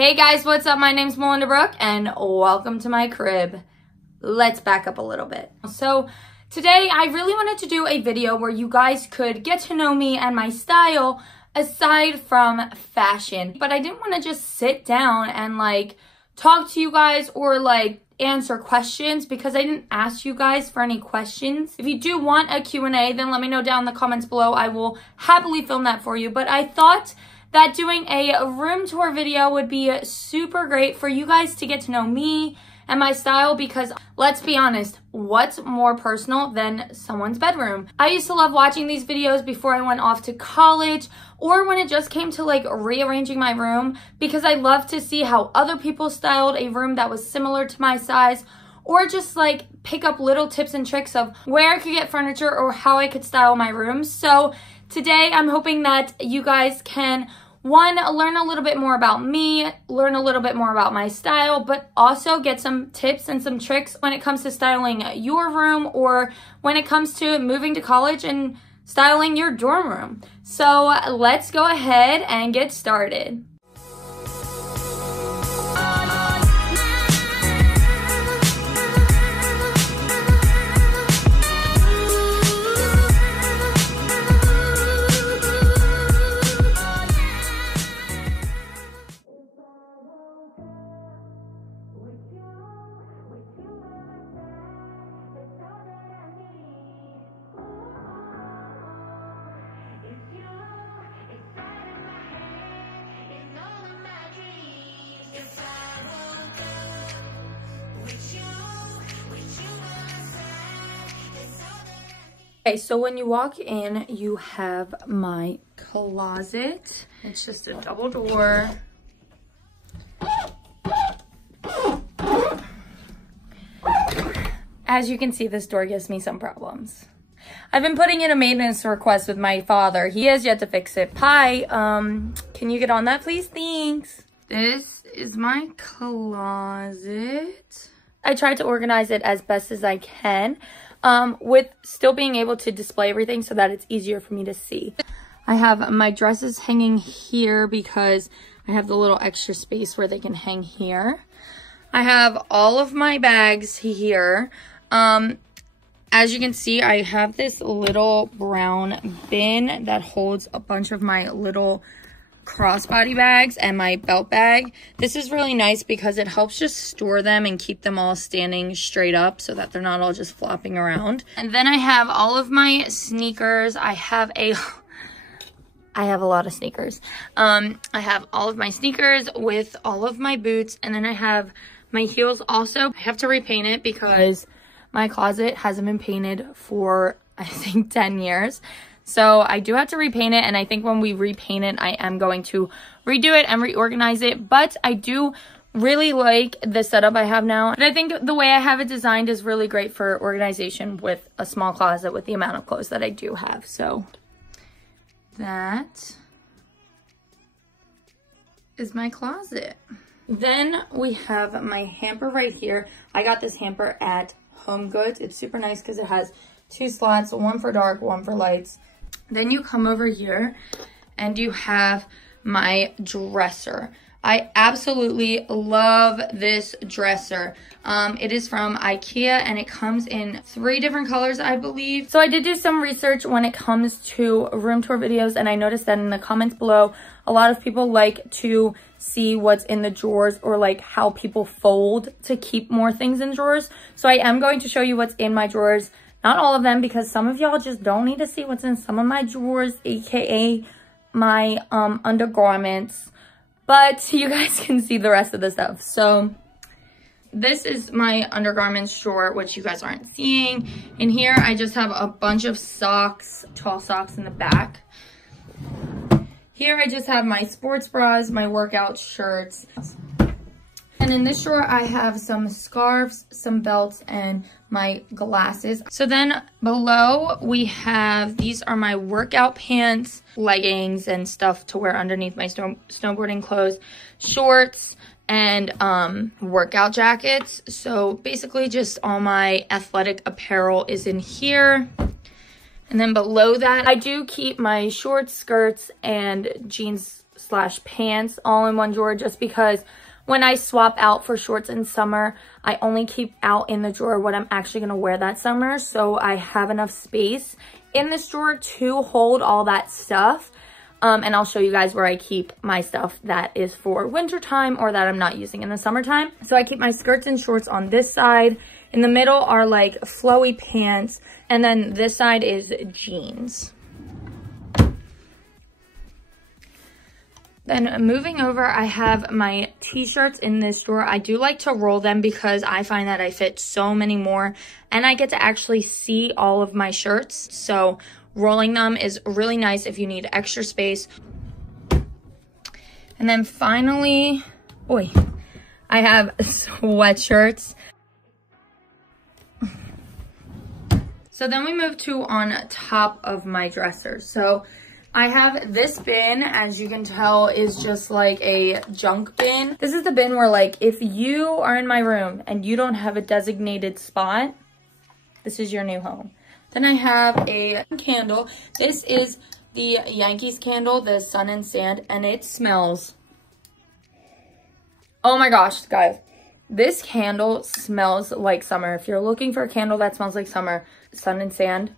Hey guys, what's up? My name's Melinda Brooke and welcome to my crib. Let's back up a little bit. So today I really wanted to do a video where you guys could get to know me and my style aside from fashion. But I didn't want to just sit down and talk to you guys or answer questions because I didn't ask you guys for any questions. If you do want a Q&A, then let me know down in the comments below. I will happily film that for you. But I thought that doing a room tour video would be super great for you guys to get to know me and my style because let's be honest, what's more personal than someone's bedroom? I used to love watching these videos before I went off to college or when it just came to rearranging my room because I love to see how other people styled a room that was similar to my size or just pick up little tips and tricks of where I could get furniture or how I could style my room. So today I'm hoping that you guys can learn a little bit more about me, learn a little bit more about my style, but also get some tips and some tricks when it comes to styling your room or when it comes to moving to college and styling your dorm room. So let's go ahead and get started. Okay, so when you walk in, you have my closet. It's just a double door. As you can see, this door gives me some problems. I've been putting in a maintenance request with my father. He has yet to fix it. Pi, can you get on that, please? Thanks. This is my closet. I tried to organize it as best as I can. With still being able to display everything so that it's easier for me to see. I have my dresses hanging here because I have the little extra space where they can hang here. I have all of my bags here. As you can see, I have this little brown bin that holds a bunch of my little crossbody bags and my belt bag. This is really nice because it helps just store them and keep them all standing straight up so that they're not all just flopping around. And then I have all of my sneakers. I have a lot of sneakers. I have all of my sneakers with all of my boots, and then I have my heels also. I have to repaint it because my closet hasn't been painted for I think 10 years. So I do have to repaint it, and I think when we repaint it, I am going to redo it and reorganize it. But I do really like the setup I have now. And I think the way I have it designed is really great for organization with a small closet with the amount of clothes that I do have. So that is my closet. Then we have my hamper right here. I got this hamper at HomeGoods. It's super nice because it has 2 slots, one for dark, one for lights. Then you come over here and you have my dresser. I absolutely love this dresser. It is from IKEA and it comes in 3 different colors, I believe. So I did do some research when it comes to room tour videos, and I noticed that in the comments below, a lot of people like to see what's in the drawers or how people fold to keep more things in drawers. So I am going to show you what's in my drawers. Not all of them, because some of y'all just don't need to see what's in some of my drawers, aka my undergarments. But you guys can see the rest of the stuff. So this is my undergarments drawer, which you guys aren't seeing. In here, I just have a bunch of socks, tall socks in the back. Here, I just have my sports bras, my workout shirts. And in this drawer, I have some scarves, some belts, and my glasses. So then below, we have, these are my workout pants, leggings, and stuff to wear underneath my snowboarding clothes, shorts, and workout jackets. So basically just all my athletic apparel is in here. And then below that, I do keep my shorts, skirts, and jeans slash pants all in one drawer, just because when I swap out for shorts in summer, I only keep out in the drawer what I'm actually going to wear that summer. So I have enough space in this drawer to hold all that stuff. And I'll show you guys where I keep my stuff that is for winter time or that I'm not using in the summertime. So I keep my skirts and shorts on this side. In the middle are like flowy pants. And then this side is jeans. Then moving over, I have my t-shirts in this drawer. I do like to roll them because I find that I fit so many more and I get to actually see all of my shirts. So rolling them is really nice if you need extra space. And then finally, I have sweatshirts. So then we move to on top of my dresser. So I have this bin, as you can tell, is just like a junk bin. This is the bin where, like, if you are in my room and you don't have a designated spot, this is your new home. Then I have a candle. This is the Yankees candle, the Sun and Sand, and it smells. Oh my gosh, guys. This candle smells like summer. If you're looking for a candle that smells like summer, Sun and Sand,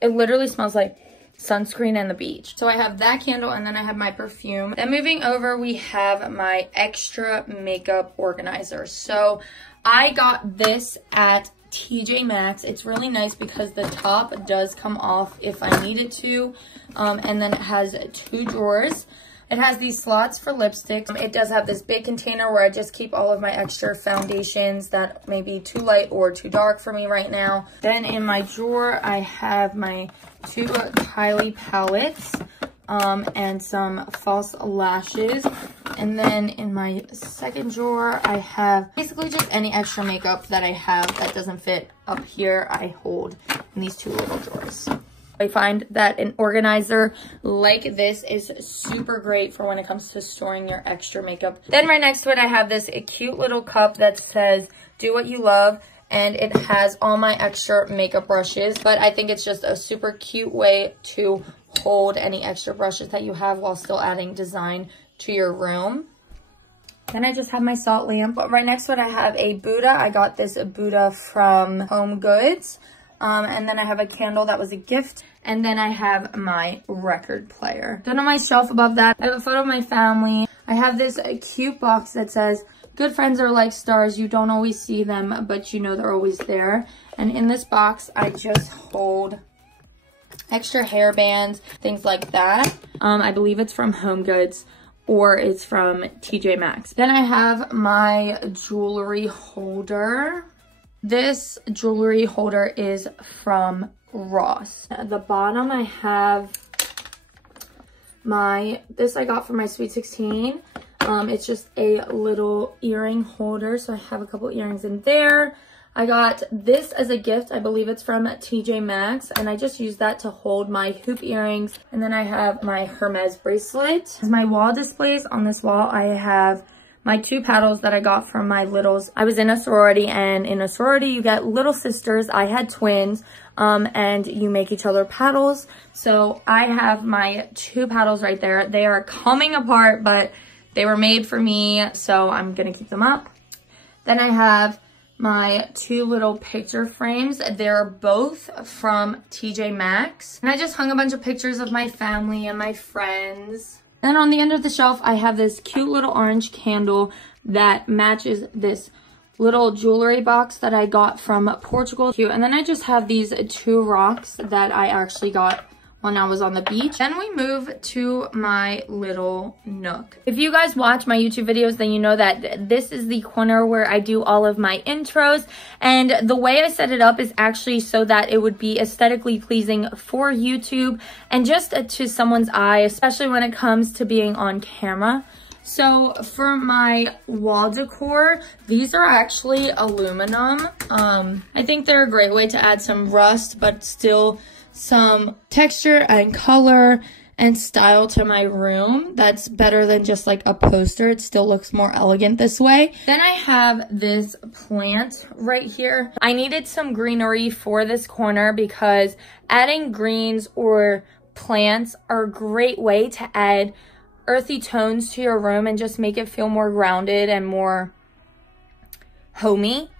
it literally smells like sunscreen and the beach. So I have that candle, and then I have my perfume. Then moving over, we have my extra makeup organizer. So I got this at TJ Maxx. It's really nice because the top does come off if I need it to. And then it has 2 drawers. It has these slots for lipsticks. It does have this big container where I just keep all of my extra foundations that may be too light or too dark for me right now. Then in my drawer, I have my 2 Kylie palettes and some false lashes. And then in my second drawer, I have basically just any extra makeup that I have that doesn't fit up here. I hold in these 2 little drawers. I find that an organizer like this is super great for when it comes to storing your extra makeup. Then right next to it, I have this cute little cup that says, "Do what you love." And it has all my extra makeup brushes. But I think it's just a super cute way to hold any extra brushes that you have while still adding design to your room. Then I just have my salt lamp. But right next to it, I have a Buddha. I got this Buddha from Home Goods. And then I have a candle that was a gift. And then I have my record player. Then on my shelf above that, I have a photo of my family. I have this cute box that says, "Good friends are like stars. You don't always see them, but you know they're always there." And in this box, I just hold extra hair bands, things like that. I believe it's from Home Goods or it's from TJ Maxx. Then I have my jewelry holder. This jewelry holder is from Ross. At the bottom, I have this I got for my Sweet 16. It's just a little earring holder, so I have a couple earrings in there. I got this as a gift. I believe it's from TJ Maxx, and I just use that to hold my hoop earrings. And then I have my Hermes bracelet. As my wall displays, on this wall, I have my 2 paddles that I got from my littles. I was in a sorority, and in a sorority, you get little sisters. I had twins, and you make each other paddles. So I have my 2 paddles right there. They are coming apart, but they were made for me, so I'm gonna keep them up. Then I have my 2 little picture frames. They're both from TJ Maxx. And I just hung a bunch of pictures of my family and my friends. Then on the end of the shelf, I have this cute little orange candle that matches this little jewelry box that I got from Portugal. And then I just have these 2 rocks that I actually got when I was on the beach. Then we move to my little nook. If you guys watch my YouTube videos, then you know that this is the corner where I do all of my intros. And the way I set it up is actually so that it would be aesthetically pleasing for YouTube and just to someone's eye, especially when it comes to being on camera. So for my wall decor, these are actually aluminum. I think they're a great way to add some rust, but still some texture and color and style to my room. That's better than just like a poster. It still looks more elegant this way. Then I have this plant right here. I needed some greenery for this corner because adding greens or plants are a great way to add earthy tones to your room and just make it feel more grounded and more homey.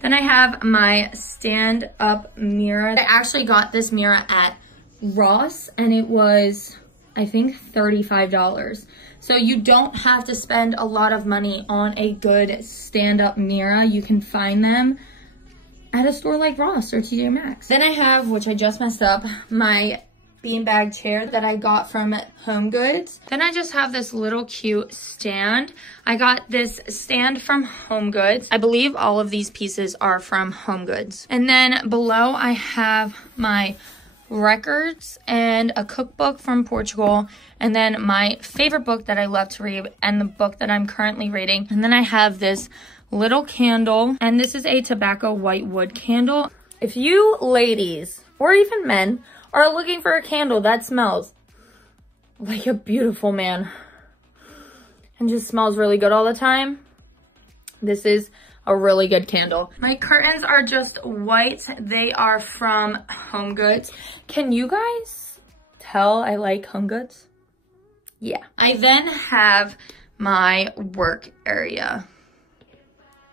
Then I have my stand-up mirror. I actually got this mirror at Ross and it was, I think, $35. So you don't have to spend a lot of money on a good stand-up mirror. You can find them at a store like Ross or TJ Maxx. Then I have, which I just messed up, my beanbag chair that I got from HomeGoods. Then I just have this little cute stand. I got this stand from HomeGoods. I believe all of these pieces are from HomeGoods. And then below I have my records and a cookbook from Portugal, and then my favorite book that I love to read and the book that I'm currently reading. And then I have this little candle, and this is a tobacco white wood candle. If you ladies or even men are looking for a candle that smells like a beautiful man and just smells really good all the time, this is a really good candle. My curtains are just white. They are from HomeGoods. Can you guys tell I like HomeGoods? Yeah. I then have my work area.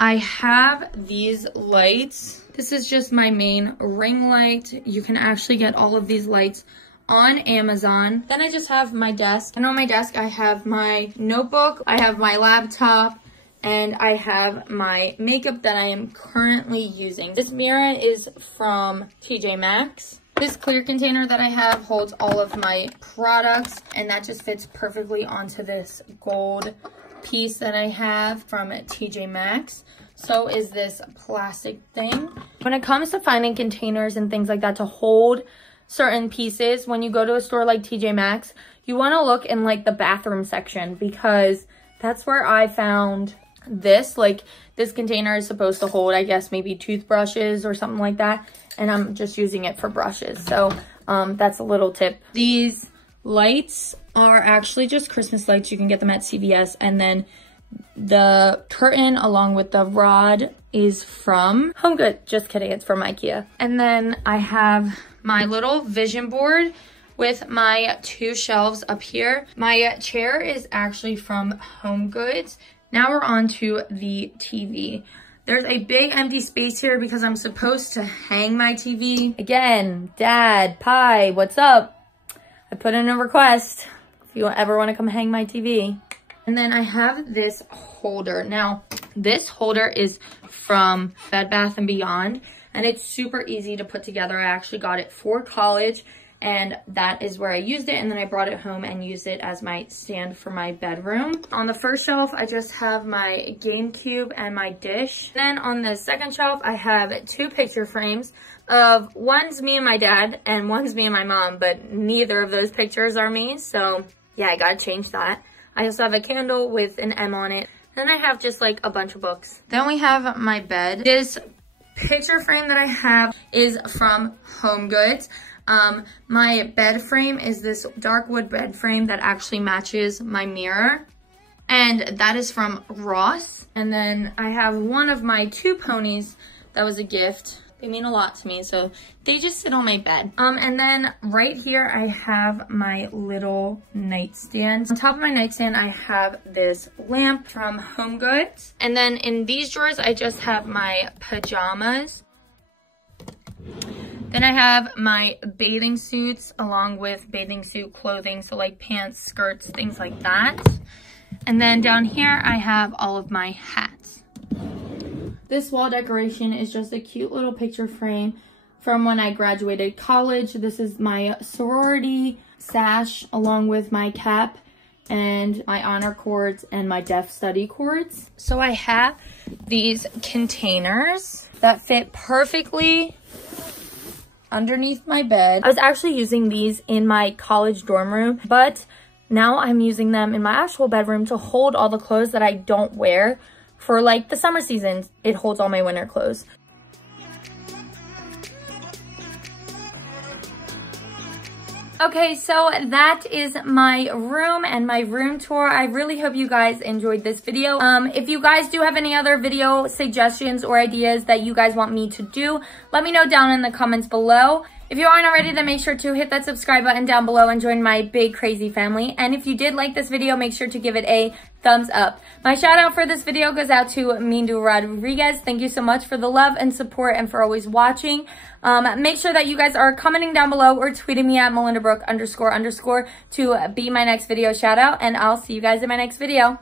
I have these lights. This is just my main ring light. You can actually get all of these lights on Amazon. Then I just have my desk. And on my desk, I have my notebook, I have my laptop, and I have my makeup that I am currently using. This mirror is from TJ Maxx. This clear container that I have holds all of my products, and that just fits perfectly onto this gold piece that I have from TJ Maxx. So is this plastic thing. When it comes to finding containers and things like that to hold certain pieces, when you go to a store like TJ Maxx, you want to look in like the bathroom section, because that's where I found this. Like, this container is supposed to hold, I guess, maybe toothbrushes or something like that, and I'm just using it for brushes. So that's a little tip. These lights are actually just Christmas lights. You can get them at CVS. And then the curtain along with the rod is from HomeGoods. Just kidding, it's from IKEA. And then I have my little vision board with my 2 shelves up here. My chair is actually from HomeGoods. Now we're on to the TV. There's a big empty space here because I'm supposed to hang my TV. Again, Dad, Pie, what's up? I put in a request if you ever want to come hang my TV. And then I have this holder. Now, this holder is from Bed Bath & Beyond, and it's super easy to put together. I actually got it for college, and that is where I used it, and then I brought it home and used it as my stand for my bedroom. On the first shelf, I just have my GameCube and my dish. Then on the second shelf, I have 2 picture frames of, one's me and my dad, and one's me and my mom, but neither of those pictures are me, so yeah, I gotta change that. I also have a candle with an M on it. Then I have just like a bunch of books. Then we have my bed. This picture frame that I have is from HomeGoods. My bed frame is this dark wood bed frame that actually matches my mirror. And that is from Ross. And then I have one of my 2 ponies that was a gift. They mean a lot to me, so they just sit on my bed. And then right here, I have my little nightstand. On top of my nightstand, I have this lamp from HomeGoods. And then in these drawers, I just have my pajamas. Then I have my bathing suits along with bathing suit clothing, so like pants, skirts, things like that. And then down here, I have all of my hats. This wall decoration is just a cute little picture frame from when I graduated college. This is my sorority sash along with my cap and my honor cords and my deaf study cords. So I have these containers that fit perfectly underneath my bed. I was actually using these in my college dorm room, but now I'm using them in my actual bedroom to hold all the clothes that I don't wear. For like the summer season, it holds all my winter clothes. Okay, so that is my room and my room tour. I really hope you guys enjoyed this video. If you guys do have any other video suggestions or ideas that you guys want me to do, let me know down in the comments below. If you aren't already, then make sure to hit that subscribe button down below and join my big crazy family. And if you did like this video, make sure to give it a thumbs up. My shout out for this video goes out to Mindu Rodriguez. Thank you so much for the love and support and for always watching. Make sure that you guys are commenting down below or tweeting me at melindabrook__ to be my next video shout out. And I'll see you guys in my next video.